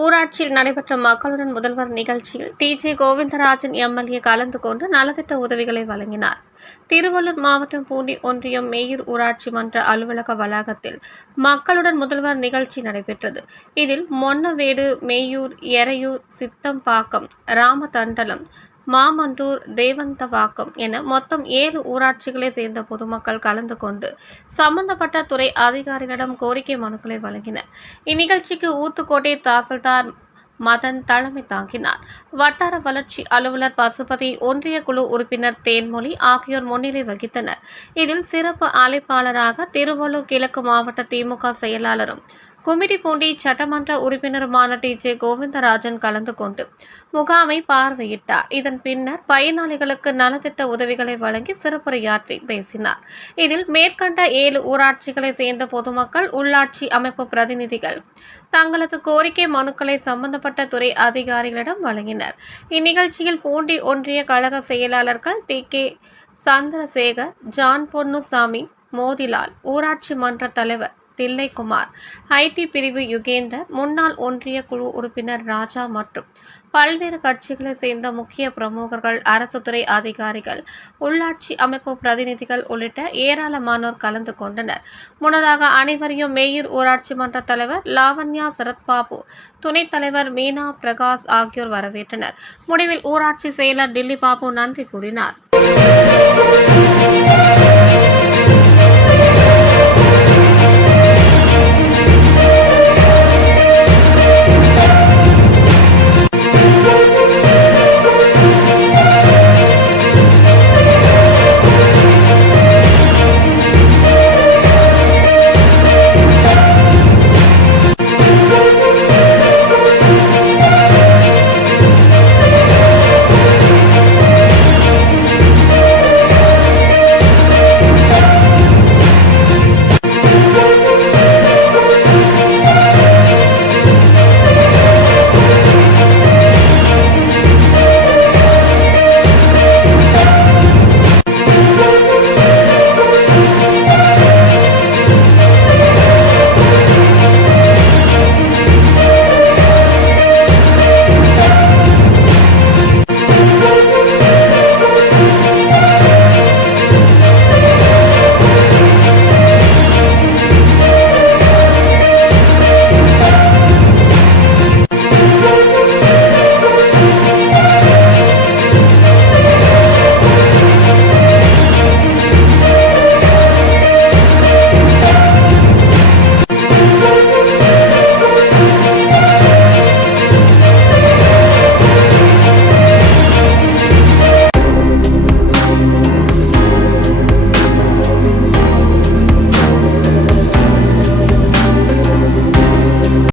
ஊராட்சியில் நடைபெற்ற மக்களுடன் முதல்வர் நிகழ்ச்சியில் டி.ஜே. கோவிந்தராஜன் எம்.எல்.ஏ. கலந்து கொண்டு நலத்திட்ட உதவிகளை வழங்கினார். திருவள்ளூர் மாவட்டம் பூண்டி ஒன்றியம் மேயூர் ஊராட்சி மன்ற அலுவலக வளாகத்தில் மக்களுடன் முதல்வர் நிகழ்ச்சி நடைபெற்றது. இதில் மொன்னவேடு, மேயூர், எறையூர், சித்தம்பாக்கம், ராமதண்டலம், மாமண்டூர், தேவந்தவாக்கம் என மொத்தம் 7 ஊராட்சிகளை சேர்ந்த பொதுமக்கள் கலந்து கொண்டு சம்பந்தப்பட்ட துறை அதிகாரிகளிடம் கோரிக்கை மனுக்களை வழங்கினர். இந்நிகழ்ச்சிக்கு ஊத்துக்கோட்டை தாசில்தார் மதன் தலைமை தாங்கினார். வட்டார வளர்ச்சி அலுவலர் பசுபதி, ஒன்றிய குழு உறுப்பினர் தேன்மொழி ஆகியோர் முன்னிலை வகித்தனர். இதில் சிறப்பு அழைப்பாளராக திருவள்ளூர் கிழக்கு மாவட்ட திமுக செயலாளரும் கும்மிடிப்பூண்டி சட்டமன்ற உறுப்பினருமான டி.ஜே. கோவிந்தராஜன் கலந்து கொண்டு முகாமை பார்வையிட்டார். இதன் பின்னர் பயனாளிகளுக்கு நலத்திட்ட உதவிகளை வழங்கி சிறப்புரையாற்றி பேசினார். இதில் மேற்கண்ட 7 ஊராட்சிகளை சேர்ந்த பொதுமக்கள், உள்ளாட்சி அமைப்பு பிரதிநிதிகள் தங்களது கோரிக்கை மனுக்களை சம்பந்தப்பட்ட துறை அதிகாரிகளிடம் வழங்கினர். இந்நிகழ்ச்சியில் பூண்டி ஒன்றிய கழக செயலாளர்கள் டி.கே. சந்திரசேகர், ஜான் பொன்னுசாமி, மோதிலால், ஊராட்சி மன்ற தலைவர் தில்லைக்குமார், ஐடி பிரிவு யுகேந்தர், முன்னாள் ஒன்றிய குழு உறுப்பினர் ராஜா மற்றும் பல்வேறு கட்சிகளை சேர்ந்த முக்கிய பிரமுகர்கள், அரசு துறை அதிகாரிகள், உள்ளாட்சி அமைப்பு பிரதிநிதிகள் உள்ளிட்ட ஏராளமானோர் கலந்து கொண்டனர். முன்னதாக அனைவரையும் மேயூர் ஊராட்சி மன்ற தலைவர் லாவண்யா சரத்பாபு, துணைத் தலைவர் மீனா பிரகாஷ் ஆகியோர் வரவேற்றனர். முடிவில் ஊராட்சி செயலர் டில்லி பாபு நன்றி கூறினார்.